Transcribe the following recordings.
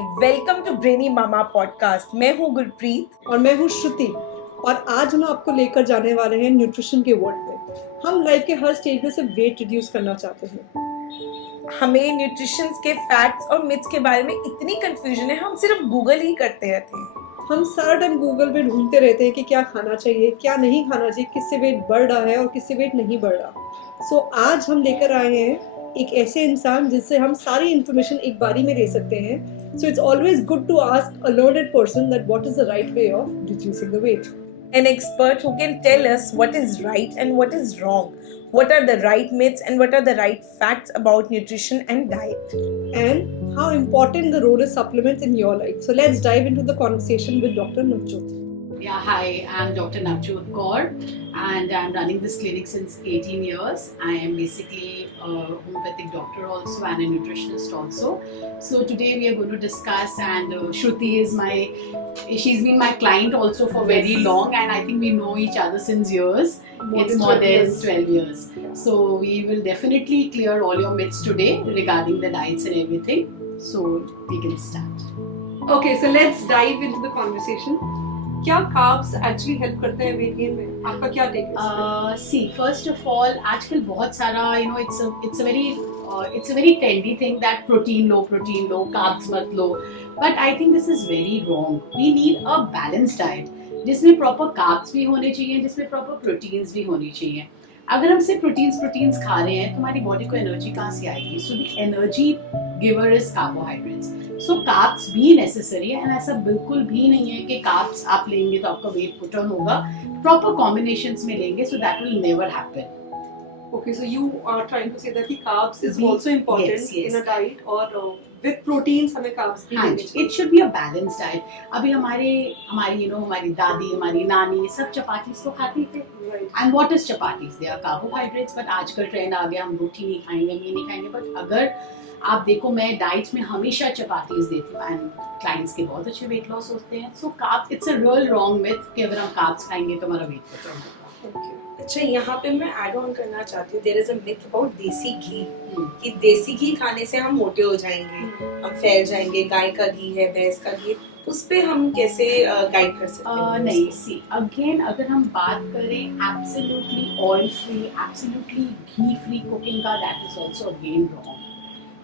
Welcome to Brainy Mama podcast. मैं हूँ गुरप्रीत और मैं हूँ श्रुति। और आज हम आपको लेकर जाने वाले हैं न्यूट्रिशन के वर्ल्ड में। हम लाइफ के हर स्टेज में से वेट रिड्यूस करना चाहते हैं। हमें न्यूट्रिशन के फैक्ट्स और मिथ्स के बारे में इतनी कंफ्यूजन है, हम सिर्फ गूगल ही करते रहते हैं। हम सारा टाइम गूगल पे ढूंढते रहते हैं कि क्या खाना चाहिए, क्या नहीं खाना चाहिए, किससे वेट बढ़ रहा है और किससे वेट नहीं बढ़ रहा। सो आज हम लेकर आए हैं एक ऐसे इंसान जिससे हम सारी इन्फॉर्मेशन एक बारी में ले सकते हैं। So it's always good to ask a learned person that what is the right way of reducing the weight. An expert who can tell us what is right and what is wrong, what are the right myths and what are the right facts about nutrition and diet, and how important the role of supplements in your life. So let's dive into the conversation with Dr. Navjot. Yeah, hi, I'm Dr. Navjot Kaur and I'm running this clinic since 18 years. I am basically a homeopathic doctor also and a nutritionist also. So today we are going to discuss, and Shruti is she's been my client also for very long, and I think we know each other since years. It's more than 12 years. So we will definitely clear all your myths today regarding the diets and everything. So we can start. Okay, so let's dive into the conversation. क्या carbs actually help करते हैं weight gain में? आपका क्या take है? सी first of all आजकल बहुत सारा it's a very trendy thing that protein लो कार्ब्स मत लो, but I think this is very wrong. We need a balanced diet जिसमें प्रॉपर कार्ब्स भी होने चाहिए, जिसमें प्रॉपर प्रोटीन्स भी होनी चाहिए. अगर हम सिर्फ प्रोटीन्स खा रहे हैं तो हमारी बॉडी को एनर्जी कहाँ से आएगी? So the energy giver is carbohydrates. So carbs भी नेसेसरी है, एंड ऐसा बिल्कुल भी नहीं है कि कार्ब्स आप लेंगे तो आपका वेट पुट ऑन होगा. प्रॉपर कॉम्बिनेशंस में लेंगे, so that will never happen. Okay, so you are trying to say that the carbs is also important yes. in a diet, or with proteins हमें carbs भी लेने चाहिए. It should be a balanced diet. अभी हमारी दादी, हमारी नानी सब चपातीस तो खाती थे. Right. And what is chapatis? They are carbohydrates, but आजकल ट्रेंड आ गया हम रोटी नहीं खाएंगे, ये नहीं खाएंगे. बट अगर आप देखो, मैं डाइट्स में हमेशा चपातीस देती हूँ, एंड क्लाइंट्स के बहुत अच्छे वेट लॉस होते हैं. So carbs, it's a real wrong myth कि अगर हम कार्ब्स खाएंगे तो हमारा वेट पुट ऑन होगा. अच्छा, यहाँ पे मैं ऐड ऑन करना चाहती हूँ. There is a myth about desi ghee कि देसी घी खाने से हम मोटे हो जाएंगे, हम फैल जाएंगे. गाय का घी है, भैंस का घी, उस पे हम कैसे गाइड कर सकते हैं? नहीं, सी अगेन अगर हम बात करें एब्सोल्युटली ऑयल फ्री, एब्सोल्युटली घी फ्री कुकिंग का, that is also again wrong.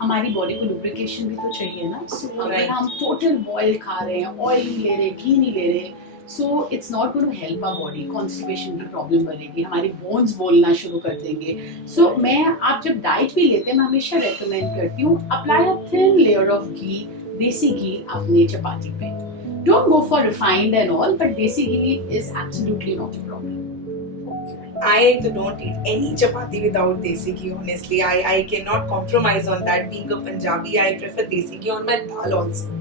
हमारी बॉडी को लुब्रिकेशन भी तो चाहिए ना. अगर हम टोटल बॉयल खा रहे हैं, ऑयल नहीं ले रहे, घी नहीं ले रहे, so it's not going to help our body. Constipation की प्रॉब्लम बनेगी, हमारी बोन्स बोलना शुरू कर देंगे. सो आप जब डाइट भी लेते हैं, मैं हमेशा रेकमेंड करती हूँ, apply a thin layer of ghee, desi ghee अपने चपाती पे. Don't go for refined and all, but desi ghee is absolutely not a problem. I don't eat any chapati without desi ghee, honestly. I cannot compromise on that. Being a Punjabi, I prefer desi ghee on my dal also.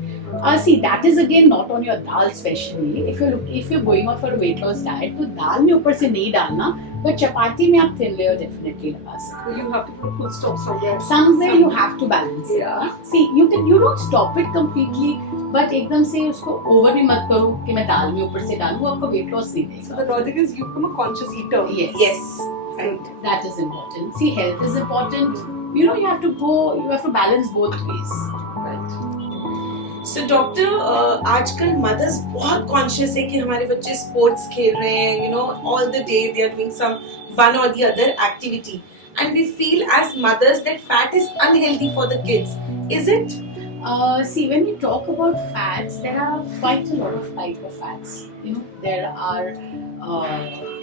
See, that is again not on your dal specially. If you're going on for a weight loss diet, तो दाल में ऊपर से नहीं डालना, but चपाती में आप thin layer definitely लगा सकते. So you have to put full stop somewhere. Somewhere you have to balance it. Yeah. See, you don't stop it completely, but एकदम से उसको over भी मत करो कि मैं दाल में ऊपर से डालूँ, वो आपको weight loss नहीं देगा. So the logic is you become a conscious eater. Yes. Right. That is important. See, health is important. You have to balance both ways. Right. So doctor, आजकल मदर्स बहुत कॉन्शियस है कि हमारे बच्चे sports खेल रहे हैं, all the day they are doing some one और the other activity, and we feel as mothers that fat is unhealthy for the kids. Is it? See, when we talk about fats, there are quite a lot of type of fats. There are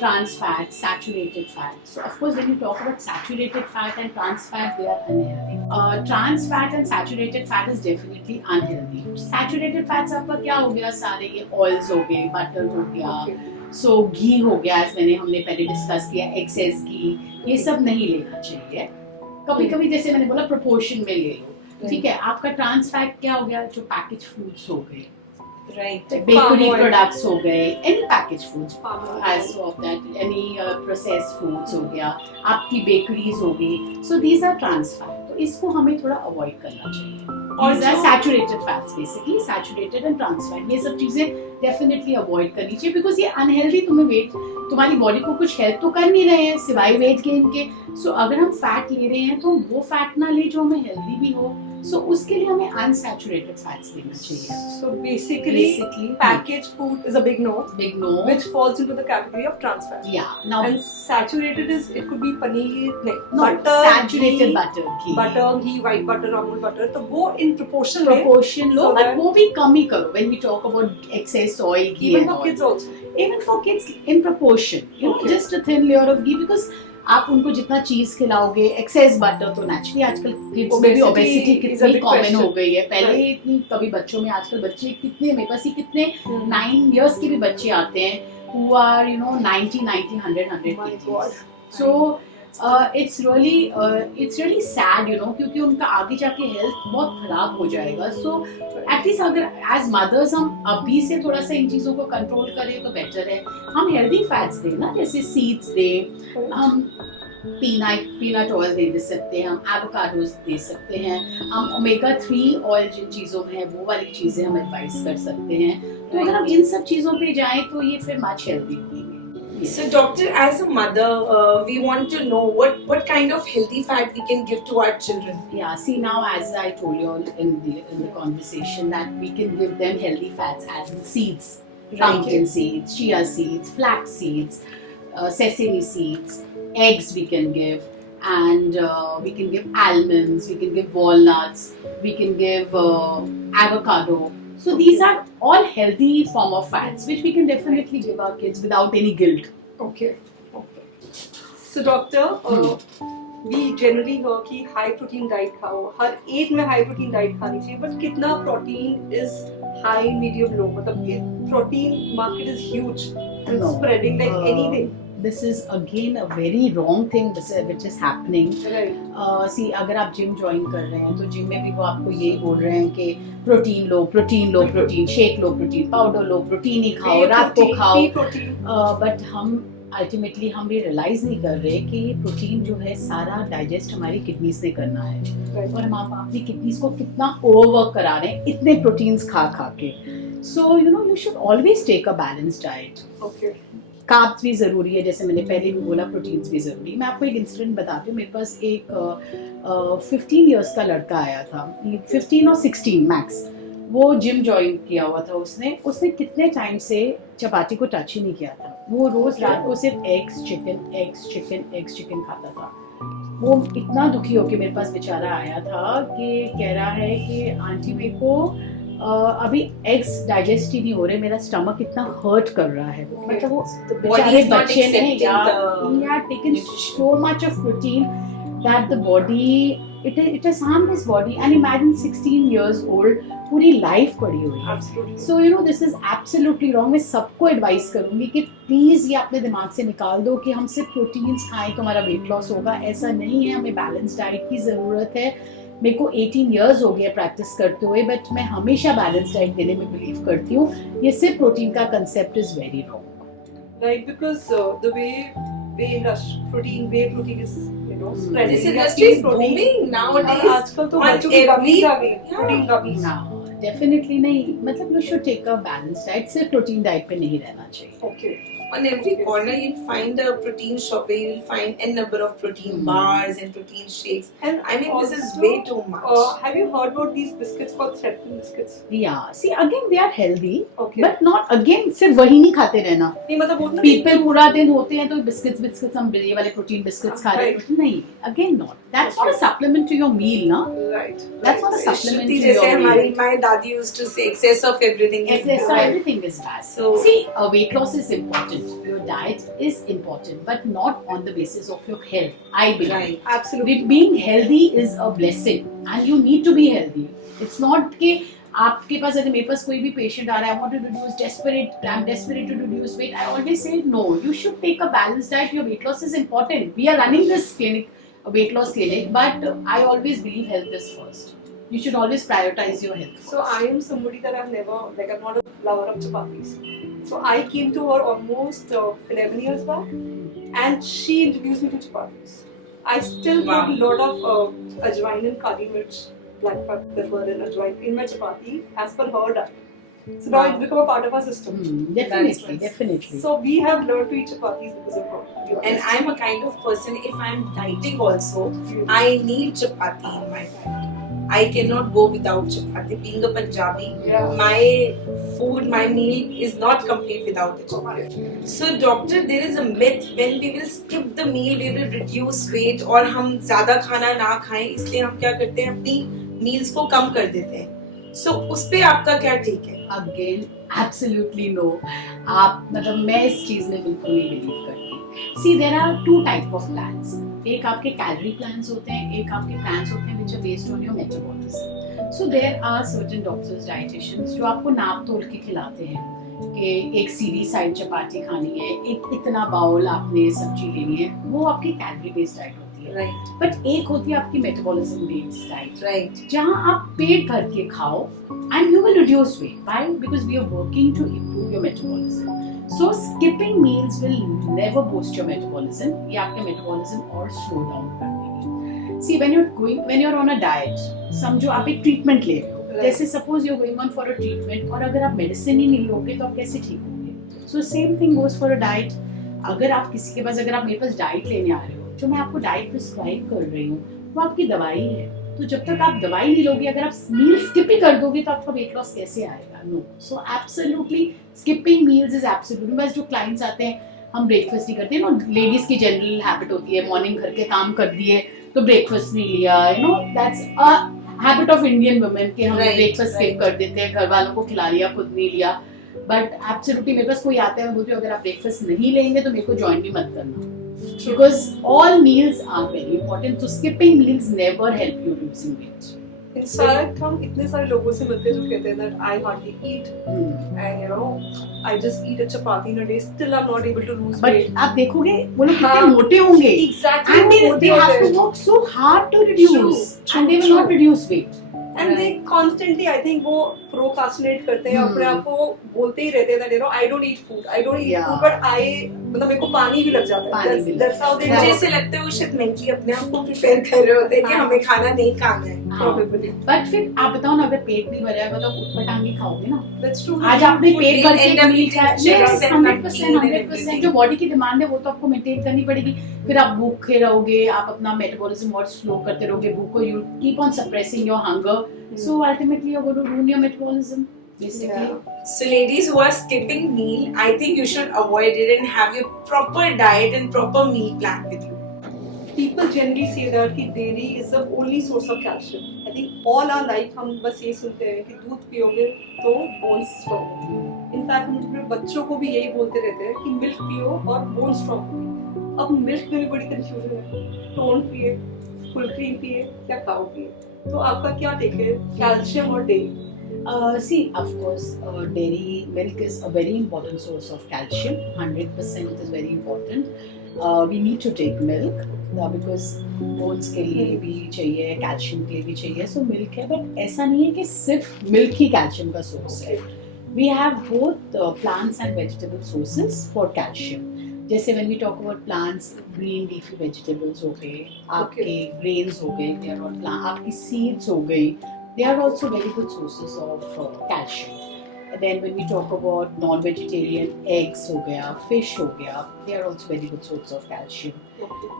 trans fats, saturated fats. So, of course, when you talk about saturated fat and trans fat, they are unhealthy. Trans fat and saturated fat is definitely unhealthy. Saturated fats आपका क्या हो गया? सारे ये oils हो गए, butter हो गया, so घी हो गया, हमने पहले डिस्कस किया, excess घी, ये सब नहीं लेना चाहिए. कभी-कभी जैसे मैंने बोला proportion में ले लो. ठीक है. आपका ट्रांस फैट क्या हो गया? जो पैकेज फूड्स हो गए, राइट, बेकरी प्रोडक्ट्स हो गए, any package foods, as of that, any processed foods हो गया, आपकी बेकरीज हो गई. So these are trans fat. तो इसको हमें थोड़ा अवॉइड करना चाहिए. और saturated fats, basically saturated and trans fat, ये सब चीजें डेफिनेटली अवॉइड करनी चाहिए, बिकॉज ये अनहेल्दी तुम्हारी बॉडी को कुछ हेल्प तो कर नहीं रहे हैं सिवाय वेट गेन के. सो अगर हम फैट ले रहे हैं तो वो फैट ना ले जो हमें हेल्दी भी हो, सो उसके लिए हमें अनसैचुरेटेड फैट्स लेना चाहिए. So basically, packaged food is a big no, big no. which falls into the category of trans fat. Yeah. Now, And saturated is, it could be paneer, no, butter, saturated ghee, butter, ghee, white butter, almond butter. तो वो in proportion में, proportion low, so but that- वो भी कम ही करो. When we talk about excess oil, ghee, even and for all. kids also. Even for kids in proportion. You know, Okay. just a thin layer of ghee, because आप उनको जितना चीज खिलाओगे, access butter तो naturally आजकल kids में भी Obesity obesity is a कितनी big कॉमन question. हो गई है. पहले Right. इतनी कभी बच्चों में, आजकल बच्चे कितने, मेरे पास ही कितने 9 years के भी बच्चे आते हैं who are 90 100 My kgs. God. So it's really sad, क्योंकि उनका आगे जाके हेल्थ बहुत खराब हो जाएगा. So एटलीस्ट अगर एज मदर्स हम अभी से थोड़ा सा इन चीजों को कंट्रोल करें तो बेटर है. हम हेल्दी फैट्स दें ना, जैसे सीड्स दें, हम पीनट ऑयल दे सकते हैं, हम एवोकाडोज दे सकते हैं, हम ओमेगा 3 ऑयल जिन चीज़ों में है वो वाली चीज़ें हम एडवाइस कर सकते हैं. तो अगर हम इन सब चीज़ों पे जाएं तो ये फिर मच हेल्दी होगी. So, doctor, as a mother, we want to know what kind of healthy fat we can give to our children. Yeah, see now, as I told you all in the conversation, that we can give them healthy fats as in seeds, pumpkin seeds, chia seeds, flax seeds, sesame seeds, eggs we can give, and we can give almonds, we can give walnuts, we can give avocado. So these are all healthy form of fats which we can definitely give our kids without any guilt. Okay. So doctor, we generally hear कि high protein diet खाओ, हर as में high protein diet खानी चाहिए, but कितना protein is high, medium, low? मतलब protein market is huge, it's No. spreading like anything. This is again a very wrong thing which is happening. Right. See, अगर आप gym join कर रहे हैं तो जिम में भी वो आपको यही बोल रहे हैं कि प्रोटीन लो, प्रोटीन शेक लो, प्रोटीन पाउडर लो, प्रोटीन ही खाओ, रात को खाओ. बट हम अल्टीमेटली हम भी रियलाइज नहीं कर रहे कि ये प्रोटीन जो है सारा डाइजेस्ट हमारी किडनीज ने करना है. Right. और हम अपनी किडनीज को कितना ओवरवर्क करा रहे हैं इतने प्रोटीन्स खा के. So you should always take a balanced diet. Okay. Carbs भी ज़रूरी है, जैसे मैंने पहले भी बोला, प्रोटीन्स भी ज़रूरी. मैं आपको एक इंसिडेंट बताती हूँ. मेरे पास एक 15 इयर्स का लड़का आया था, 15 और 16 मैक्स. वो जिम ज्वाइन किया हुआ था. उसने कितने टाइम से चपाती को टच ही नहीं किया था. वो रोज़ रात को सिर्फ एग्स चिकन खाता था. वो इतना दुखी होकर मेरे पास बेचारा आया था कि कह रहा है कि आंटी मेरे को अभी एग्स डाइजेस्ट ही नहीं हो रहे, मेरा स्टमक इतना हर्ट कर रहा है. मतलब वो बेचारे बच्चे ने या taken so much of protein that the body it has harmed his body. And imagine 16 years old, पूरी लाइफ पड़ी हुई है. So this is absolutely wrong. मैं सबको एडवाइस करूंगी कि प्लीज ये अपने दिमाग से निकाल दो कि हम सिर्फ प्रोटीन्स खाएं तो हमारा वेट लॉस होगा. ऐसा नहीं है. हमें बैलेंस डाइट की जरूरत है. मेरे को 18 years हो गया प्रैक्टिस करते हुए, बट मैं हमेशा बैलेंस डाइट देने में बिलीव करती हूँ. ये सिर्फ प्रोटीन का concept is very wrong. Right, because the whey protein is spreading. This industry is booming nowadays. आजकल तो on बच्चों की every- gummies आ गई, Yeah. protein gummies. डेफिनेटली नहीं. मतलब you should take a balance diet. सिर्फ प्रोटीन डाइट पे नहीं रहना चाहिए. Okay. On every corner, you'll find a protein shop where you'll find n number of protein bars and protein shakes. And I mean, this is also, way too much. Have you heard about these biscuits called threatening biscuits? Yeah, see again they are healthy, Okay. but not again सिर्फ वही नहीं खाते रहना. नहीं मतलब वो ना People पूरा दिन होते हैं तो बिस्किट्स हम ये वाले प्रोटीन बिस्किट्स खा रहे हैं. नहीं, again not. That's not a supplement to your meal, ना. right. That's not a supplement Shruti to जैसे your हमारी meal. my daddy used to say, excess of everything is Excess of bad. everything is bad. So- See, weight loss is important. Your diet is important, but not on the basis of your health. I believe. Right. Absolutely. Being healthy is a blessing, and you need to be healthy. It's not कि आपके पास, अगर मेरे पास कोई भी patient आ रहा है, I want to reduce, I'm desperate to reduce weight. I always say no. You should take a balanced diet. Your weight loss is important. We are running this clinic, a weight loss clinic, but I always believe health is first. You should always prioritize your health. So I am somebody that I'm not a lover of chapatis. So I came to her almost 11 years back, and she introduced me to chapatis. I still Wow. put a lot of ajwain and kali mirch, black pepper and ajwain in my chapati as per her diet. So now it's become a part of our system. Definitely, nice. definitely. So we have learned to eat chapatis because of her. to be And honest. I'm a kind of person, if I'm dieting also, I need chapati in my diet. I cannot go without chapati. Being a Punjabi, Yeah. my food, my meal is not complete without the chapati. So doctor, there is a myth when we will skip the meal, we will reduce weight और हम ज़्यादा खाना ना खाएं, इसलिए हम क्या करते हैं अपनी meals को कम कर देते हैं. So उस पे आपका क्या ठीक है? Again absolutely no. आप मतलब मैं इस चीज में बिल्कुल नहीं बिलीव करती. See there are two type of plans. एक आपके कैलोरी प्लान्स होते हैं, एक आपके प्लान्स होते हैं which are based on your metabolism. So there are certain doctors, dietitians जो आपको नाप तोल के खिलाते हैं कि एक सीधी साइड चपाती खानी है, एक इतना बाउल आपने सब्जी लेनी है. वो आपकी कैलोरी बेस्ड डाइट होती है. Right, बट एक होती है आपकी मेटाबॉलिज्म बेस्ड डाइट, right. जहाँ आप पेट भर के खाओ and you will reduce weight. Why? Because we are working to improve your metabolism. So skipping meals will never boost your metabolism. ये आपके metabolism और slow down कर देगी. See, when you're on a diet, समझो आप एक treatment ले रहे हो. Right. जैसे suppose you're going on for a treatment और अगर आप medicine ही नहीं लोगे तो आप कैसे ठीक होंगे? So same thing goes for a diet. अगर आप किसी के पास, अगर आप मेरे पास डाइट लेने आ रहे हो, जो मैं आपको डाइट प्रिस्क्राइब कर रही हूँ वो आपकी दवाई है. तो जब तक आप दवाई नहीं लोगे, अगर आप मील स्किप ही कर दोगे तो आपका वेट लॉस कैसे आएगा? No. So absolutely skipping meals is absolutely. बस जो क्लाइंट्स आते हैं, हम ब्रेकफास्ट नहीं करते. नो, लेडीज की जनरल हैबिट होती है मॉर्निंग घर के काम कर दिए तो ब्रेकफास्ट नहीं लिया. You know, that's a habit of Indian women कि हम Right, ब्रेकफास्ट स्किप right. कर देते हैं, घर वालों को खिला लिया, खुद नहीं लिया. बट एब्सोल्युटली मेरे पास कोई आता है, मैं बोलती हूँ अगर आप ब्रेकफास्ट नहीं लेंगे तो मेरे को ज्वाइन भी मत करना. Because all meals are very important. So skipping meals never help you losing weight. In fact हम इतने सारे लोगों से मिलते हैं जो कहते हैं that I hardly eat and you know I just eat a chapati in a day, still I'm not able to lose weight. But आप देखोगे वो लोग कितने हाँ. मोटे होंगे. Exactly. And they मोटे have होते to हैं. work so hard to reduce. True, And they will true. not reduce weight. And they constantly, I think, वो procrastinate करते हैं, अपने आप को बोलते ही रहते हैं that you know I don't eat food, I don't eat Yeah. food, but I मतलब मेरे को पानी भी लग जाता है. पानी भी लग That's how they मुझे do ऐसे लगता है वो शायद mentally अपने आप को प्रिपेयर कर रहे होते हैं कि हाँ. हमें खाना नहीं खाना है. probably. But फिर आप बताओ ना, अगर पेट नहीं भरा है तो उठपटांगे खाओगे ना. That's true. आज आपने Food पेट will भर के end up मील eating खाया. chips Yes, and 100%, protein and 100%. everything. जो बॉडी की डिमांड है वो तो आपको मेंटेन करनी पड़ेगी. फिर आप भूखे रहोगे, आप अपना मेटाबॉलिज्म और स्लो करते रहोगे. भूखो, you keep on suppressing your hunger. So ultimately you're going to ruin your metabolism, basically. Yeah. So ladies who are skipping meal, I think you should avoid it and have your proper diet and proper meal plan with you. People generally say that कि dairy is the only source of calcium. I think all our life हम बस ये सुनते हैं कि दूध पियोगे तो bones strong होंगे. In fact हम अपने बच्चों को भी यही बोलते रहते हैं कि milk पियो और bones strong होंगे. अब milk में भी बड़ी confusion है. टोन पिए, full cream पिए या cow पिए. तो आपका क्या टेक है कैल्शियम और dairy? See, of course, dairy milk is a very important source of calcium. 100% it is very important. We need to take milk because bones के लिए भी चाहिए, calcium के लिए भी चाहिए. So milk है, but ऐसा नहीं है कि सिर्फ milk ही calcium का source है. We have both plants and vegetable sources for calcium. जैसे when we talk about plants, green leafy vegetables हो गए, आपके grains हो गए, they are all plant. आपकी seeds हो गई, they are also very good sources of calcium. And then when we talk about non-vegetarian, eggs हो गया, fish हो गया, they are also very good sources of calcium.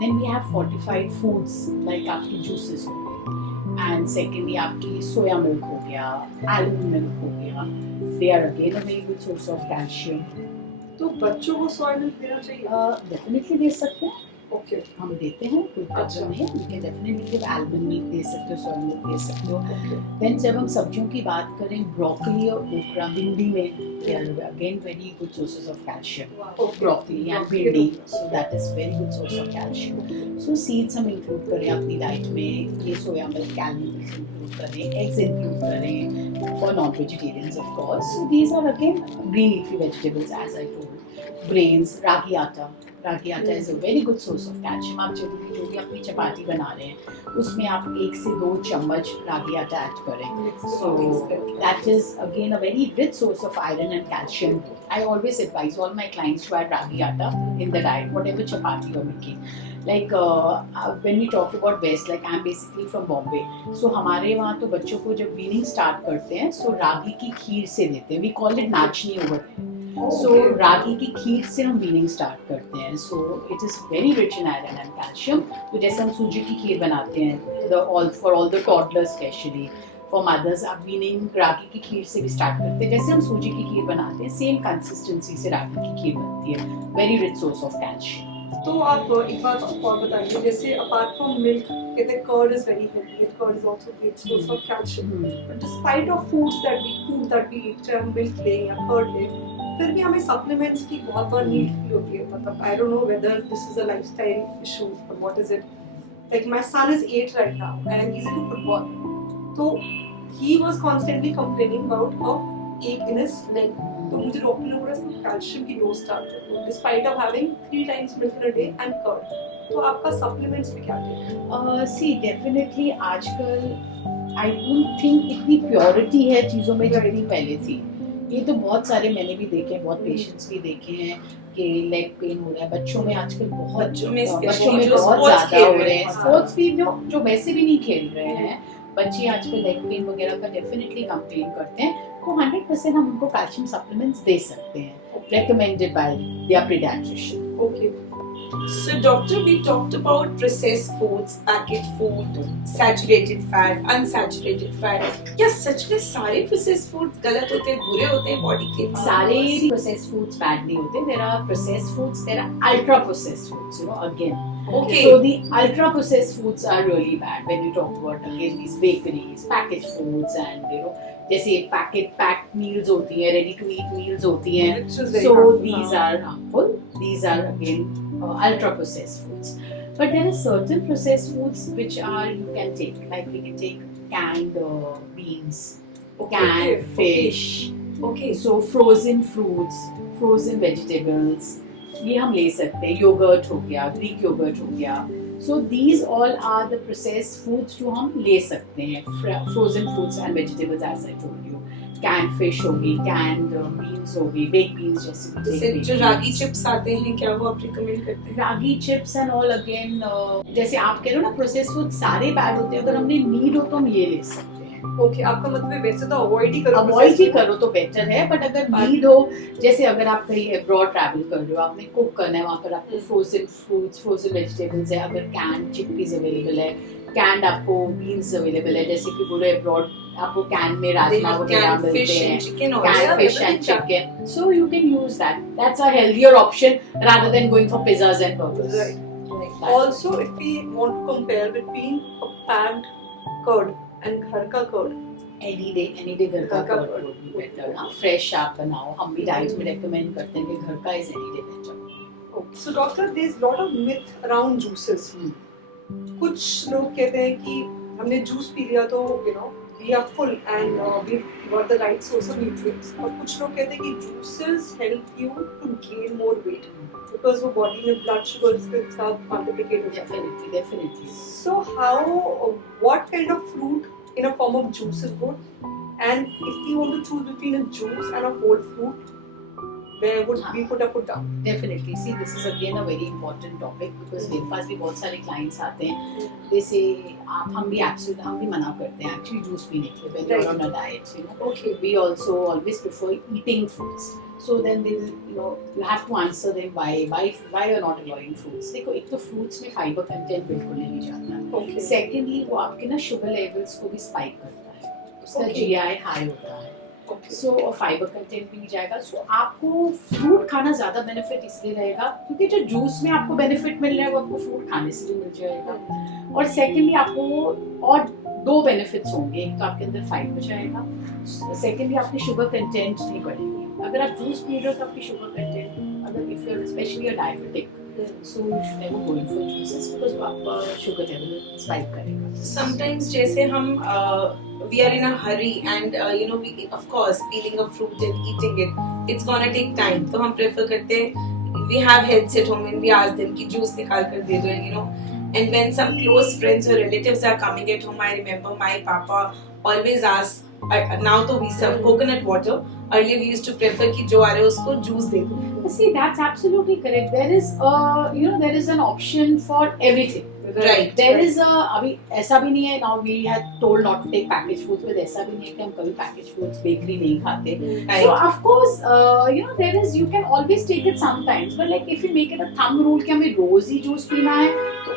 Then we have fortified foods like आपकी juices हो गए, and secondly आपकी soya milk हो गया, almond milk हो गया, they are again a very good source of calcium. तो बच्चों को soy milk देना चाहिए? डेफिनेटली दे सकते हैं. Okay. हम देते हैं, कोई अच्छा. प्रॉब्लम नहीं है. We can definitely give almond milk दे सकते हो, सोया मिल्क दे सकते हो. Okay. देन जब हम सब्जियों की बात करें, ब्रोकली और ओकरा, भिंडी में they are again very good sources of calcium. Okay. Broccoli and bhindi, so that is very good source of calcium. So seeds हम इंक्लूड करें अपनी डाइट में, ये soya milk, almond milk include करें, एग्स इंक्लूड करें for non vegetarians of course. So these are again green leafy vegetables as I told. Grains, ragi atta is a very good source of calcium. आप जो भी अपनी चपाती बना रहे हैं उसमें आप 1 से 2 चम्मच रागी आटा ऐड करें. So that is again a very rich source of iron and calcium. I always advise all my clients to add ragi atta in the diet, whatever chapati you're making. Like when we talk about West, like I'm basically from Bombay, so हमारे वहाँ तो बच्चों को जब weaning start करते हैं, so रागी की खीर से देते हैं. We call it नाचनी over. So रागी की खीर से हम weaning start करते हैं. So it is very rich in iron and calcium. तो जैसे हम सूजी की खीर बनाते हैं, for all the toddlers especially. For mothers, आप वीनिंग रागी की खीर से भी स्टार्ट करते हैं. जैसे हम सूजी की खीर बनाते हैं, सेम कंसिस्टेंसी से रागी की खीर बनती है. Very rich source of calcium. तो आप एक बात और बताइए, जैसे अपार्ट फ्रॉम मिल्क कहते हैं curd is very healthy, curd is also great source of calcium, but despite of food that we eat, चाहे हम मिल्क लें या कर्ड लें, फिर भी हमें सप्लीमेंट्स की बहुत बार नीड फील होती है. मतलब I don't know whether this is a lifestyle issue और what is it. Like my son is 8 right now and I am easy to football, तो he was constantly complaining about a ache in his leg. तो मुझे doctor ने बोला इसको calcium की dose start करो, despite of having 3 times milk in a day and curd. तो आपका सप्लीमेंट्स में क्या है? सी डेफिनेटली आजकल आई डोंट थिंक इतनी प्योरिटी है चीज़ों में जितनी पहले थी. ये तो बहुत सारे मैंने भी देखे हैं, बहुत पेशेंट्स भी देखे हैं कि लेग पेन हो रहा है बच्चों में आजकल. बहुत बच्चों में बहुत ज़्यादा हो रहे हैं. स्पोर्ट्स भी जो वैसे भी नहीं खेल रहे हैं बच्चे आजकल लेग पेन वगैरह का डेफिनेटली कंप्लेन करते हैं. तो 100% हम उनको कैल्शियम सप्लीमेंट्स दे सकते हैं, recommended by their pediatrician. Okay. So doctor, we talked about processed foods, packaged food, saturated fat, unsaturated fat. क्या सच में सारे processed foods गलत होते हैं, बुरे होते हैं बॉडी के लिए? सारे processed foods bad नहीं होते. There are processed foods, there are ultra processed foods, again. Okay. So the ultra processed foods are really bad when you talk about again these bakeries, packaged foods and जैसे packed meals होती हैं, ready to eat meals होती हैं. So these are harmful. These are again ultra processed foods. But there are certain processed foods which you can take. Like we can take canned beans, canned fish. Okay. So frozen fruits, frozen vegetables. ये हम ले सकते हैं. Yogurt हो गया, Greek yogurt हो गया. So these all are the processed foods जो हम ले सकते हैं. Frozen fruits and vegetables as I told you. Canned fish हो गई, canned beans हो गई, baked beans जैसे जो रागी चिप्स आते हैं, क्या वो आप रिकमेंड करते हैं? रागी चिप्स एंड ऑल अगेन जैसे आप कह रहे हो ना प्रोसेस्ड फूड सारे बैड होते हैं. अगर हमने नीड हो तो हम ये ले सकते हैं. ओके, आपका मतलब है वैसे तो अवॉइड ही करो तो बेटर है. बट अगर नीड हो, जैसे अगर आप कहीं अब्रॉड ट्रैवल कर रहे हो, आपने कुक करना है, वहाँ पर आपको फ्रोजन फ्रूट्स, फ्रोजन वेजिटेबल्स है, अगर कैन चिकपीज अवेलेबल है, कैंड आपको बीन्स अवेलेबल है. जैसे कि पूरे अब्रॉड आपको कैन में राजमा वगैरह मिलते हैं, can fish and chicken. So you can use that. That's a healthier option rather than going for pizzas and burgers. Also, if we want to compare between a packed curd and घर का curd, any day घर का curd would be better. ना fresh आप बनाओ. हम भी diet में रेकमेंड करते हैं कि घर का is any day better. Okay. So doctor, there is lot of myth around juices. कुछ लोग कहते हैं कि हमने जूस पी लिया तो we are full and we got the right source of nutrients. और कुछ लोग कहते हैं कि juices help you to gain more weight because वो body में blood sugars के साथ multiplicate हो जाते हैं. Definitely. So what kind of fruit in a form of juice is good? And if we want to choose between a juice and a whole fruit, where would we put a foot down? Definitely. See, this is again a very important topic because मेरे पास भी बहुत सारे clients आते हैं. They say हम भी मना करते हैं actually juice पीने के लिए when you're on a diet. Okay. We also always prefer eating fruits. So then they you have to answer them why you're not enjoying fruits. देखो एक तो fruits में fiber content बिल्कुल नहीं जाता. Okay. Secondly वो आपके ना sugar levels को भी spike करता है. उसका Okay. GI high होता है. Okay. सो फाइबर कंटेंट भी नहीं जाएगा. सो आपको फ्रूट खाना ज़्यादा बेनिफिट इसलिए रहेगा क्योंकि जो जूस में आपको बेनिफिट मिल रहा है वो आपको फ्रूट खाने से भी मिल जाएगा. और सेकेंडली आपको और 2 बेनिफिट्स होंगे. एक तो आपके अंदर फाइबर जाएगा, सेकेंडली आपकी शुगर कंटेंट नहीं बढ़ेगी. अगर आप जूस पी रहे हो तो आपकी शुगर कंटेंट, अगर if you are specially a diabetic, so you should never go in for juices because वो आपका शुगर लेवल स्पाइक करेगा. Sometimes जैसे हम we are in a hurry and we of course peeling a fruit and eating it's gonna take time. तो हम prefer करते हैं, we have helps at home and we ask them कि juice निकाल कर दे दो. And when some close friends or relatives are coming at home, I remember my papa always ask, now तो we serve coconut water. Earlier we used to prefer कि जो आ रहा है उसको juice दे दो. See, that's absolutely correct. There is there is an option for everything. Right. There is a अभी ऐसा भी नहीं है now we had told not to take packaged foods, but ऐसा भी नहीं है कि हम कभी packaged foods bakery नहीं खाते. Right. So of course there is, you can always take it sometimes, but like if you make it a thumb rule कि हमें रोज ही जूस पीना है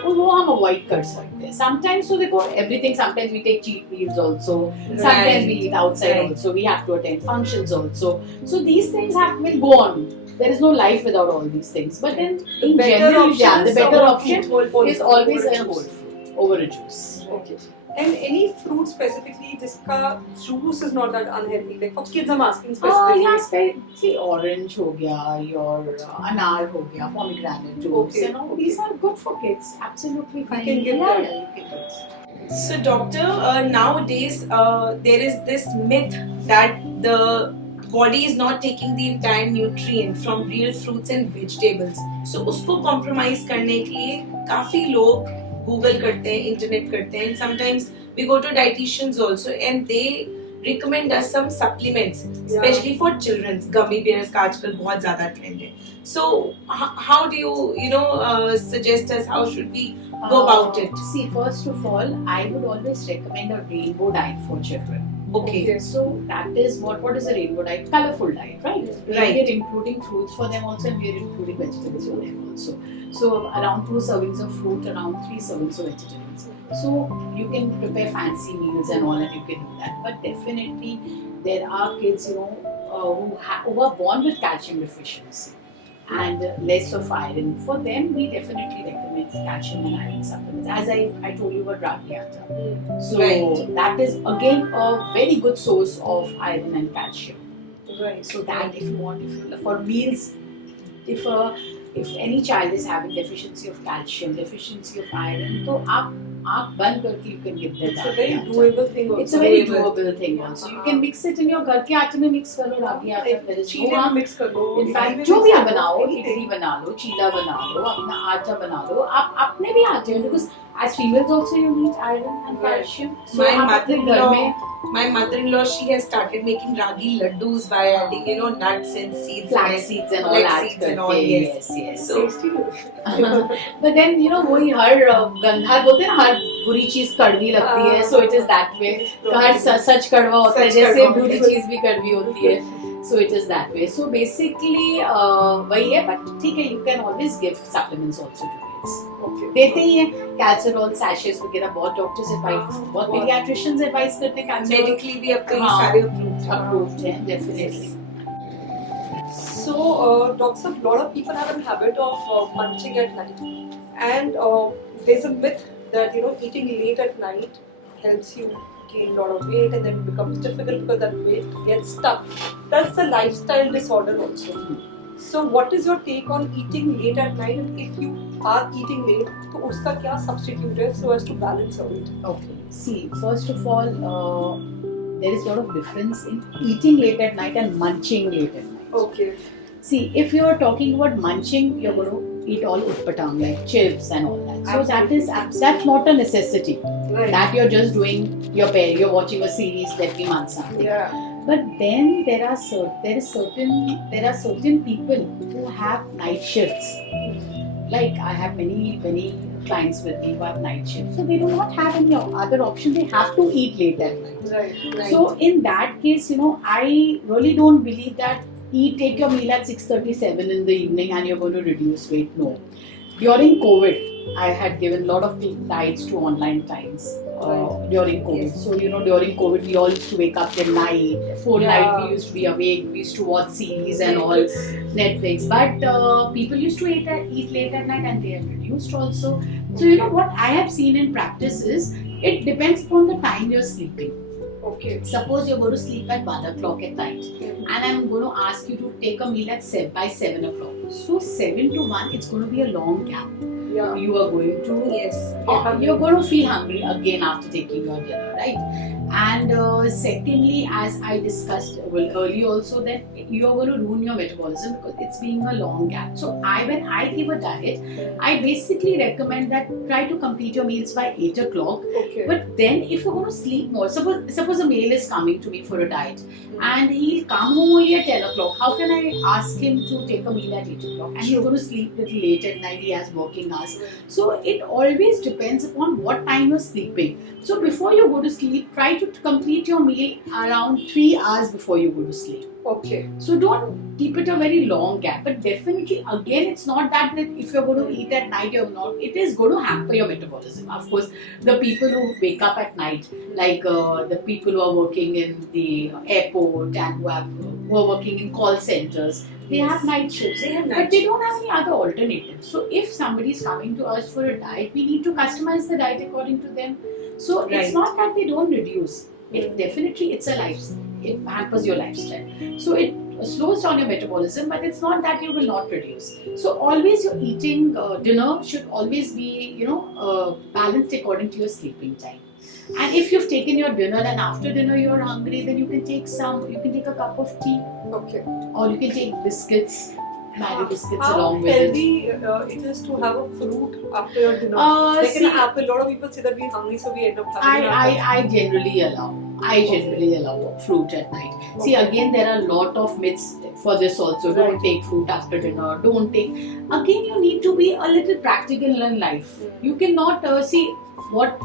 तो वो हम avoid कर सकते हैं. Sometimes so देखो everything, sometimes we take cheat meals also, sometimes we eat outside Right. also, we have to attend functions also. So these things will go on. There is no life without all these things. But then in general, the better option is always a whole fruit over a juice. Okay. And any fruit specifically जिसका juice is not that unhealthy, like for kids I'm asking specifically. See, orange हो गया, your अनार हो गया, pomegranate juice, Okay, these are good for kids. Absolutely fine. can give Yeah, them. yeah, you can give them. So, doctor, nowadays there is this myth that the body is not taking the entire nutrient from real fruits and vegetables. So, उसको compromise करने के लिए काफी लोग Google करते हैं, internet करते हैं, and sometimes we go to dietitians also, and they recommend us some supplements, especially for children's. Gummy bears का आजकल बहुत ज़्यादा trend है. So, how do you suggest us? How should we go about it? See, first of all, I would always recommend a rainbow diet for children. Okay. So that is what is a rainbow diet? Colorful diet, right? Right. We are including fruits for them also, and we are including vegetables for them also. So around 2 servings of fruit, around 3 servings of vegetables. So you can prepare fancy meals and all, and you can do that. But definitely there are kids, who are born with calcium deficiency and less of iron. For them, we definitely recommend calcium and iron supplements. As I told you about ragi atta. So Right. that is again a very good source of iron and calcium. Right. So that if you want, for meals, if any child is having deficiency of calcium, deficiency of iron, तो आप बंद करके you can give them It's a ragi very atta. doable thing also. It's a very doable thing also. You can mix it in your घर के आटे में mix कर लो ragi atta. There is no चीले harm. mix कर लो. In fact, idli जो भी mix आप कर लो, बनाओ, anything. इडली बना लो, चीला बना लो, अपना आटा बना लो, आप अपने भी आटे हो, because as females also you need iron and Right. calcium. So My आप अपने घर mother-in-law, में my mother-in-law, she has started making ragi laddus by adding, nuts and seeds. flax seeds and all Flax add seeds and करके, all, yes, yes. So, Tasty. But then वही हर गंधा बोलते हैं ना, हर बुरी चीज कड़वी लगती है, so it is that way. हर सच कड़वा होता है, सच जैसे कड़वा बुरी होता है। चीज भी कड़वी होती है. So it is that way. So basically वही है, but ठीक है, you can always give supplements also to kids. Okay. देते ही हैं कैल्सियरॉल सैशेस वगैरह, बहुत डॉक्टर्स एडवाइस, बहुत पीडियाट्रिशियंस एडवाइस करते हैं कैल्सियरॉल medically भी अब तो ये हाँ। सारे approved हैं. अप्रूव्ड है definitely. So, doctor, a lot of people have a habit of munching at night, and there's a myth that eating late at night helps you gain a lot of weight, and then it becomes difficult because that weight gets stuck. That's a lifestyle disorder also. So, what is your take on eating late at night? And if you are eating late, तो उसका क्या substitute है so as to balance your weight? Okay. See, first of all, there is a lot of difference in eating late at night and munching late at night. Okay. See, if you are talking about munching, you're going to eat all utpatang like chips and all that. So that's not a necessity. Right. That you're just doing you're watching a series, let me munch something. Yeah. But then there are certain people who have night shifts. Like I have many clients with me who have night shifts, so they do not have any other option. They have to eat late at night. Right. So in that case, I really don't believe that take your meal at 6:37 in the evening and you're going to reduce weight. No. During COVID, I had given a lot of diets to online clients during COVID. Yes. So during COVID, we all used to wake up till night. Full Yeah. night we used to be awake. We used to watch series and all Netflix. But people used to eat late at night and they have reduced also. So what I have seen in practice is it depends upon the time you're sleeping. Okay. Suppose you're going to sleep at 1 o'clock at night, and I'm going to ask you to take a meal by 7 o'clock. So 7 to 1, it's going to be a long gap. Yeah. You are going to Yes. you're going to feel hungry again after taking your dinner, right? And secondly, as I discussed earlier also, that you're going to ruin your metabolism because it's being a long gap. So when I give a diet, I basically recommend that try to complete your meals by 8 o'clock. Okay. But then if you're going to sleep more, suppose a male is coming to me for a diet and he'll come home only at 10 o'clock. How can I ask him to take a meal at 8 o'clock? And he's going to sleep a little late at night, he has working hours. So it always depends upon what time you're sleeping. So before you go to sleep, try to complete your meal around 3 hours before you go to sleep. Okay. So don't keep it a very long gap. But definitely, again, it's not that if you're going to eat at night, you're not. It is going to hamper your metabolism. Of course, the people who wake up at night, like the people who are working in the airport and who are working in call centers, they have night shifts. They have But night they don't have any other alternative. So if somebody is coming to us for a diet, we need to customize the diet according to them. So Right. it's not that they don't reduce. It's a lifestyle. It hampers your lifestyle. So it slows down your metabolism, but it's not that you will not reduce. So always your eating dinner should always be balanced according to your sleeping time. And if you've taken your dinner and after dinner you're hungry, then you can take a cup of tea, Okay. or you can take biscuits, Maggi biscuits How along with it. healthy it is to have a fruit after your dinner? Like See, an apple. A lot of people say that we're hungry, so we end up having an apple. I generally allow fruit at night. See, Okay. again, there are a lot of myths for this also. Right. Don't take fruit after dinner. Don't take. Again, you need to be a little practical in life. You cannot see what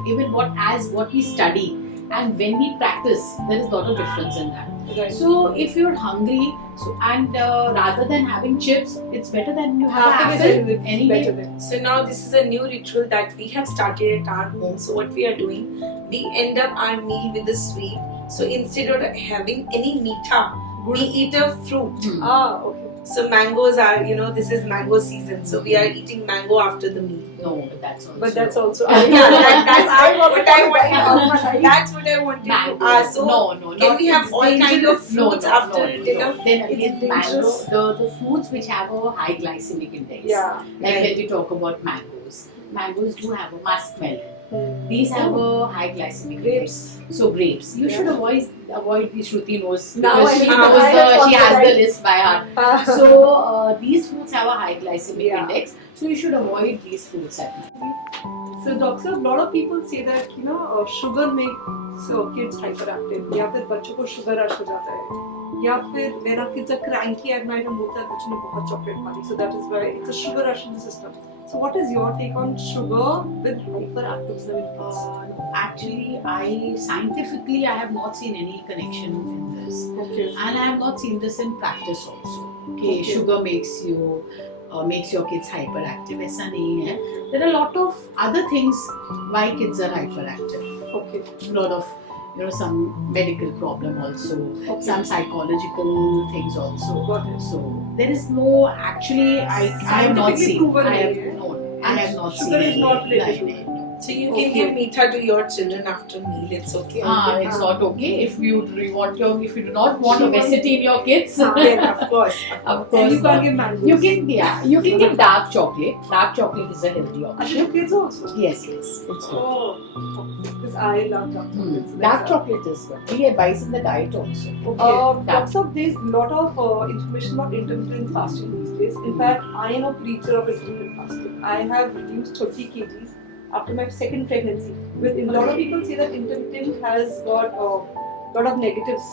we study and when we practice, there is a lot of difference in that. Right. So if you're hungry, rather than having chips, it's better than you have Apple an is apple. better Anyway, than. So now this is a new ritual that we have started at our home. So what we are doing, we end up our meal with a sweet. So instead of having any meetha, we eat a fruit. Ah, okay. So mangoes are, this is mango season. So we are eating mango after the meal. No, but that's also. But that's also. That's what I wanted to That's what I wanted to Mango. ask. So no. can we have all kind of No, fruits after dinner? Then It's again, mango, dangerous. the foods which have a high glycemic index. Yeah. Like Right. when you talk about mangoes. Mangoes do have a muskmelon. Hmm. These have a high glycemic index. So grapes. You should avoid the Shruti knows. Now because I she know. knows I have she has the confidence. list by heart. So these foods have a high glycemic Yeah. index. So you should avoid these foods at night. So doctor, a lot of people say that sugar makes kids hyperactive. या फिर बच्चों को sugar rush हो जाता है. या फिर when our kids are cranky at night, हम बोलते हैं बच्चों ने बहुत chocolate खा ली. So that is why it's a sugar rush in the system. So what is your take on sugar with hyperactivism in kids? Actually, scientifically I have not seen any connection in this. Okay. And I have not seen this in practice also. Okay, Okay. sugar makes your kids hyperactive. ऐसा नहीं है. There are a lot of other things why kids are hyperactive. Okay. A lot of some medical problem also, Okay. some psychological things also. Got it. So there is no actually I have not Scientifically seen. proven I have नहीं है. no. I have not Sugar seen. is any. not related to Right, it. no. So you can Okay. give meetha to your children after meal. It's okay. It's not okay if you do not want obesity in your kids. Then of course. Of And course, you can't give mangoes. you can give dark chocolate. Dark chocolate is a healthy And option. your kids also. Yes, it's good. Oh, because I love dark chocolate. Dark chocolate is good. We advise in the diet also. Lots Dark. of there's lot of information about intermittent fasting these days. In fact, I am a preacher of intermittent fasting. I have reduced 30 kgs after my second pregnancy. With a lot of people say that intermittent has got a lot of negatives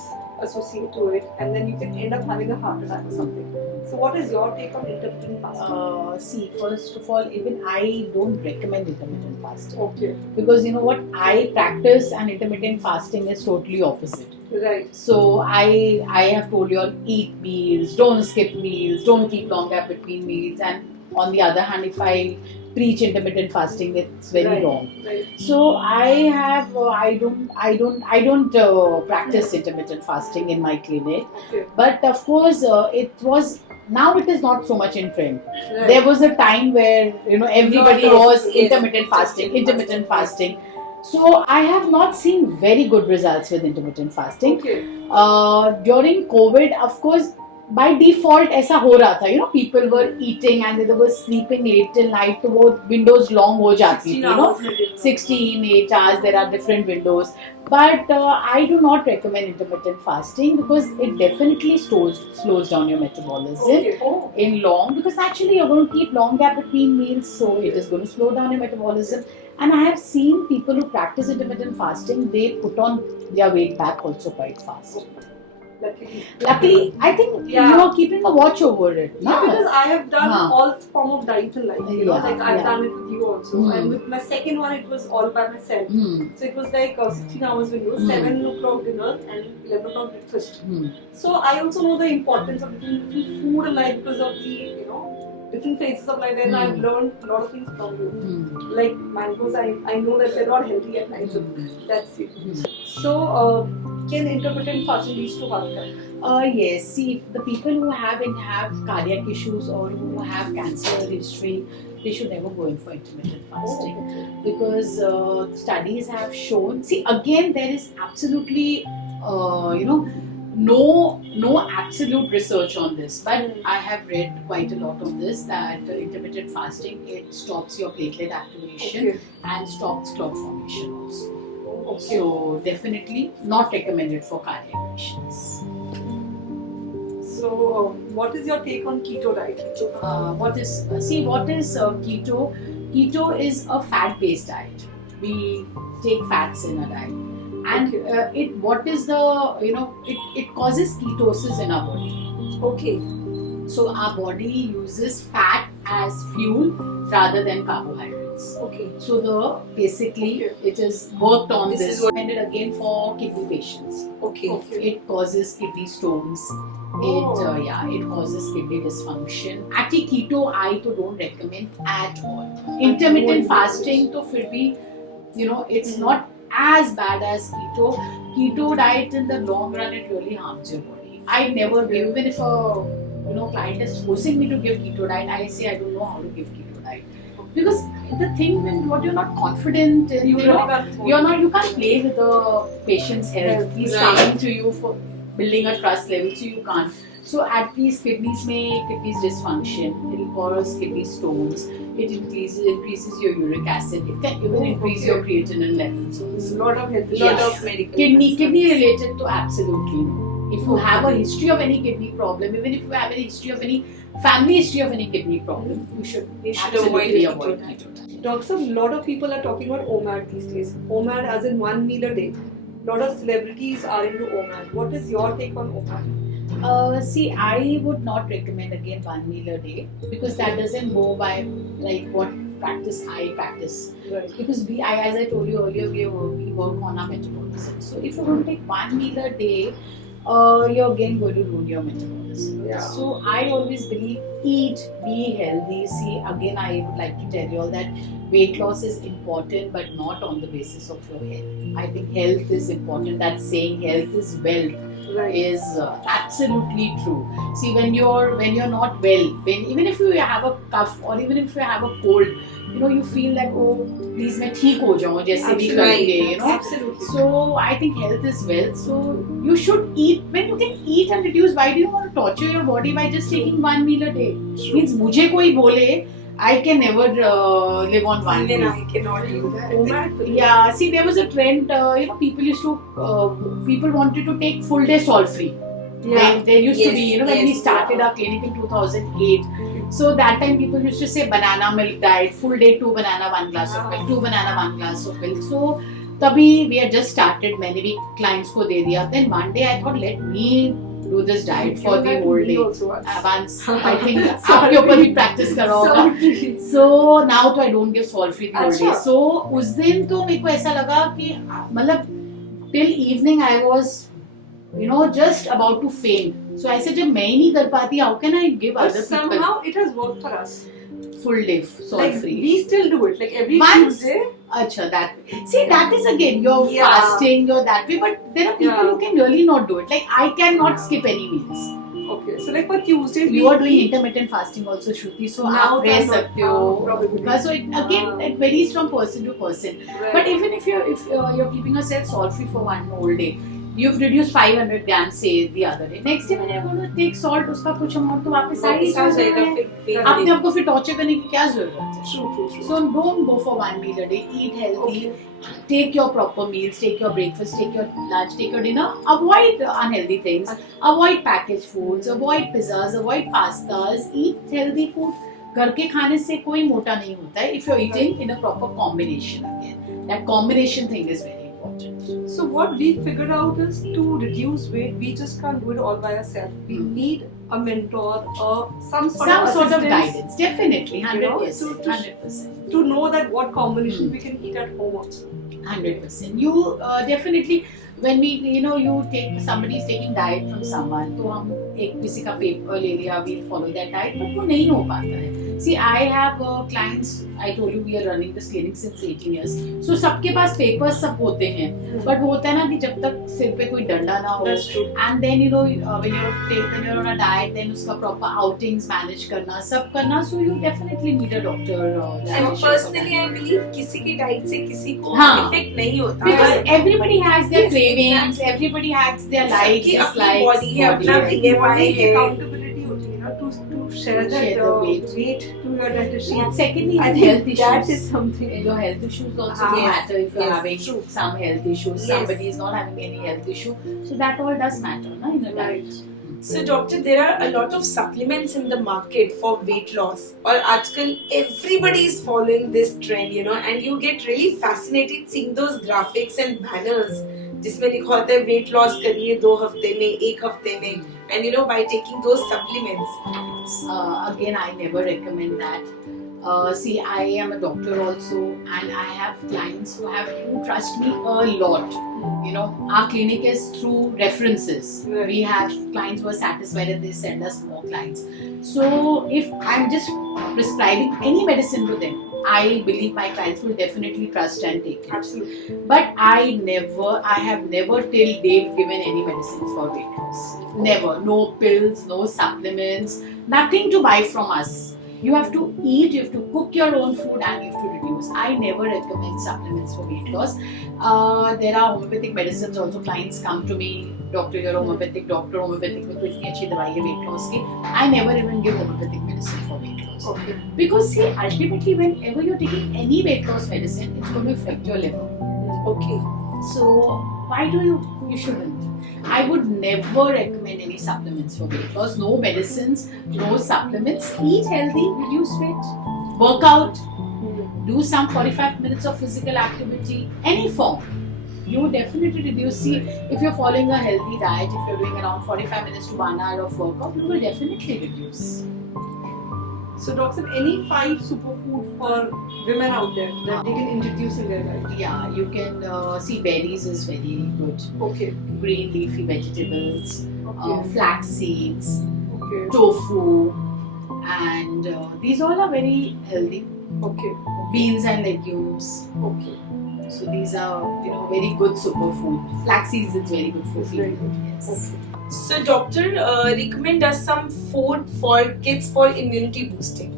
associated to it, and then you can end up having a heart attack or something. So, what is your take on intermittent fasting? See, first of all, even I don't recommend intermittent fasting Okay, because you know what, I practice and intermittent fasting is totally opposite. right. So I have told you all, eat meals, don't skip meals, don't keep long gap between meals, and on the other hand, if I preach intermittent fasting, it's very Right. wrong. Right. So I don't practice intermittent fasting in my clinic, Okay. but of course now it is not so much in trend. Right. There was a time where everybody Yes, was yes. intermittent fasting. So I have not seen very good results with intermittent fasting. Okay. During COVID, of course, by default ऐसा हो रहा था, you know, people were eating and they were sleeping late till night, तो वो windows long हो जाती थी, 16 you know, hours में dinner. 16, 8 hours, there are different windows. But I do not recommend intermittent fasting because it definitely slows down your metabolism Okay. Oh. in long, because actually you're going to keep long gap between meals, so it is going to slow down your metabolism. And I have seen people who practice intermittent fasting, they put on their weight back also quite fast. Luckily, I think Yeah. you are keeping a watch over it. Yeah, because I have done Huh. all form of diet in life. You know, Yeah, like I've yeah. done it with you also. Hmm. And with my second one, it was all by myself. Hmm. So it was like 16 hours window, Hmm. 7 o'clock dinner and 11 o'clock breakfast. Hmm. So I also know the importance of different food in life because of the, you know, different phases of life, and Hmm. I've learned a lot of things from you. Hmm. Like mangoes, I know that they're not healthy at night, so that's it. Hmm. So can intermittent fasting lead to heart attack? Yes. See, the people who have cardiac issues or who have cancer history, they should never go in for intermittent fasting, because studies have shown. See, again, there is absolutely, you know, no absolute research on this, but I have read quite a lot on this, that intermittent fasting, it stops your platelet activation and stops clot formation also. So definitely not recommended for cardiac patients. So what is your take on keto diet? What is keto? Keto is a fat-based diet. We take fats in a diet, and it causes ketosis in our body. Okay. So our body uses fat as fuel rather than carbohydrates. Okay. So basically it is worked on this. Is recommended again for kidney patients. Okay. It causes kidney stones. It causes kidney dysfunction. Actually, keto I to don't recommend at all. Intermittent fasting to फिर भी, you know, it's not as bad as keto. Keto diet in the long run, it really harms your body. I never give, even if a client is forcing me to give keto diet, I say I don't know how to give keto diet, because the thing when you're not confident in, you can't play with the patient's health. He's coming to you for building a trust level, so you can't. So at least kidneys dysfunction, it will cause kidney stones, it increases your uric acid, it can even increase your creatinine levels. So There's a lot of health, Yes. lot of medical. Kidney related to absolutely no. If you have a history of any kidney problem, even if you have any history of any family history of any kidney problem, you should absolutely avoid keto diet. Doctor, a lot of people are talking about OMAD these days. OMAD as in 1 meal a day. A lot of celebrities are into OMAD. What is your take on OMAD? See, I would not recommend again 1 meal a day, because that doesn't go by like what practice I practice. Right. Because as I told you earlier, we work on our metabolism. So if you don't take 1 meal a day, you're again going to ruin your metabolism. Yeah. So I always believe eat, be healthy. See, again, I would like to tell you all that weight loss is important, but not on the basis of your health. I think health is important. That saying health is wealth is absolutely true. See, when you're not well, even if you have a cough or even if you have a cold, you feel like, oh, please मैं ठीक हो जाऊँ जैसे भी करके, Absolutely. So I think health is wealth. So you should eat. When you can eat and reduce, why do you want to torture your body by just taking 1 meal a day? Means मुझे कोई बोले, I can never live on 1 meal. I cannot do that. Yeah, see, there was a trend. People wanted to take full day salt free. Yeah. There used to be, when we started our clinic in 2008. So that time people used to say banana milk diet, full day 2 banana 1 glass of milk, 2 banana 1 glass of milk. So तभी we had just started, मैंने भी clients को दे दिया. Then one day I thought, let me do this diet for the whole day. Once I think आपके ऊपर भी practice कर रहा होगा. So now तो I don't give salt free the whole day. So उस दिन तो मेरे को ऐसा लगा कि मतलब till evening I was just about to faint. So I said, जब मैं ही नहीं कर पाती, how can I give other people? Somehow it has worked for us. Full day salt free. We still do it. Like every Once, Tuesday. Acha, that way. See, that is again, you're fasting, you're that way, but there are people who can really not do it. Like I cannot skip any meals. Okay, so like for Tuesday, you are doing intermittent fasting also, Shruti. So आप रह सकते हो. So it varies from person to person. Right. But even if you're keeping yourself salt free for one whole day, you've reduced 500 grams say the other day, next day when you're going to take salt उसका कुछ amount तो वापस आ ही वापस आ जाएगा जाएगा, फिर अपने आप को फिर टॉर्चर करने की क्या जरूरत है? True. So don't go for one meal a day. Eat healthy. Take your proper meals. Take your breakfast. Take your lunch. Take your dinner. Avoid unhealthy things. Avoid packaged foods. Avoid pizzas. Avoid pastas. Eat healthy food. घर के खाने से कोई मोटा नहीं होता है. If you're eating in a proper combination again, that combination thing is very important. So what we figured out is to reduce weight, we just can't do it all by ourselves. We need a mentor or some sort of assistance guidance. Definitely, 100%. to- 100%. to know that what combination we can eat at home also. 100%. You definitely, when we, you take, somebody is taking diet from someone, तो हम एक किसी का paper ले लिया, we'll follow that diet, but वो नहीं हो पाता है. See, I have clients, I told you we are running this clinic since 18 years. So सबके पास papers सब होते हैं, but वो होता है ना कि जब तक सिर पे कोई डंडा ना हो, That's true. and then when you're on a diet, then उसका proper outings manage करना, सब करना, so you definitely need a doctor. And personally, I believe किसी की डाइट से किसी को हाँ. इफेक्ट नहीं होता. Because everybody has their Yes, cravings, exactly. everybody has their likes, सबकी अपनी dislikes. body है, अपना body. BMI है. Accountability होती है ना to share that Share the weight. weight to your dietitian. And secondly, I is think health issues. that is something. Your health issues also Ah, do yes, matter if you're yes, having true. some health issues. Yes. Somebody is not having any health issue, so that all does matter, na, in a diet. So doctor, there are a lot of supplements in the market for weight loss. और आजकल everybody is following this trend, and you get really fascinated seeing those graphics and banners जिसमें लिखा होता है weight loss करिए 2 हफ्ते में, 1 हफ्ते में, and by taking those supplements. Again, I never recommend that. See, I am a doctor also, and I have clients who trust me a lot. Our clinic is through references. Right. We have clients who are satisfied and they send us more clients. So if I'm just prescribing any medicine to them, I believe my clients will definitely trust and take it. Absolutely. But I have never till date given any medicine for weight loss. Never. No pills, no supplements, nothing to buy from us. You have to eat, you have to cook your own food, and you have to reduce. I never recommend supplements for weight loss. There are homeopathic medicines also. Clients come to me, doctor, you're a homeopathic doctor, homeopathic में तो इतनी अच्छी दवाई है weight loss की. I never even give homeopathic medicine for weight loss. Okay. Because see, ultimately, whenever you're taking any weight loss medicine, it's going to affect your liver. Okay. So why do you shouldn't? I would never recommend any supplements for weight loss. No medicines, no supplements. Eat healthy, reduce weight, work out, do some 45 minutes of physical activity, any form. You will definitely reduce. See, if you're following a healthy diet, if you're doing around 45 minutes to 1 hour of workout, you will definitely reduce. So doctor, any 5 superfood for women out there that they can introduce in their life? Yeah, you can see berries is very good. Okay. Green leafy vegetables, Okay. flax seeds, Okay. tofu, and these all are very healthy. Okay. Beans and legumes. Okay. So these are very good superfood. Flax seeds is very good for Very feet. good. Yes. Okay. So doctor, recommend us some food for kids for immunity boosting.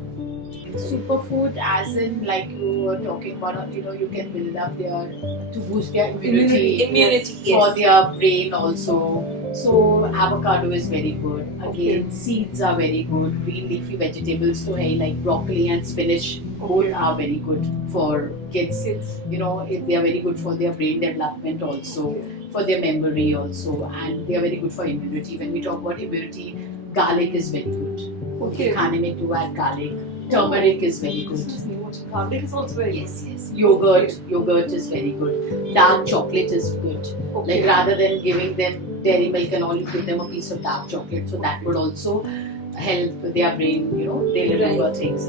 Superfood, as in like you were talking about, you can build up to boost their immunity. Immunity, For yes. their brain also. So avocado is very good. Again, seeds are very good. Green leafy vegetables, so hey, like broccoli and spinach, both are very good for kids. Kids. They are very good for their brain development also, for their memory also, and they are very good for immunity. When we talk about immunity, garlic is very good. Okay. Khane mein to add garlic. Turmeric is very This good. is new. Garlic is also very Yes. Yogurt is very good. Dark chocolate is good. Okay. Like rather than giving them dairy milk and all, you give them a piece of dark chocolate. So that would also help their brain, they remember things.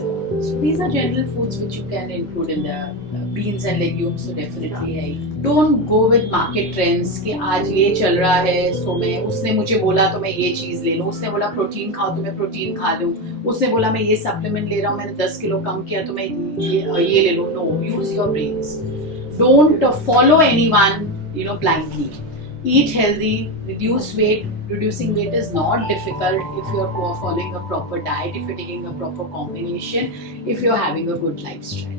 So these are general foods which you can include in the beans and legumes. So definitely, don't go with market trends कि आज ये चल रहा है, so मैं उसने मुझे बोला तो मैं ये चीज ले लूँ, उसने बोला प्रोटीन खाओ तो मैं प्रोटीन खा लूँ, उसने बोला मैं ये सप्लीमेंट ले रहा हूँ, मैंने 10 किलो कम किया तो मैं ये ले लूँ. No, use your brains. Don't follow anyone, blindly. Eat healthy, reduce weight. Reducing weight is not difficult if you're following a proper diet, if you're taking a proper combination, if you're having a good lifestyle.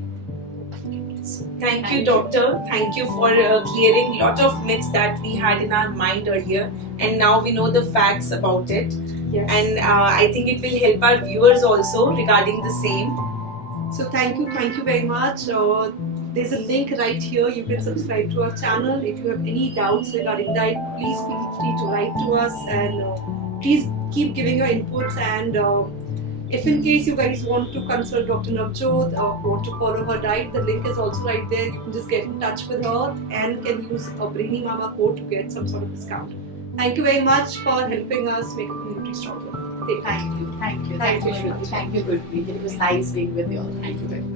Thank Thank you, you. doctor. Thank you for clearing lot of myths that we had in our mind earlier, and now we know the facts about it. Yes. And I think it will help our viewers also regarding the same. So thank you very much. There's a link right here. You can subscribe to our channel. If you have any doubts regarding that, please feel free to write to us, and please keep giving your inputs. And if in case you guys want to consult Dr. Navjot or want to follow her diet, the link is also right there. You can just get in touch with her and can use a Brainy Mama code to get some sort of discount. Thank you very much for helping us make the community stronger. Take care. Thank you. Thank you Thank you, very Shruti. much. Thank you, Gurpreet. It was nice being with you all. Thank you very much.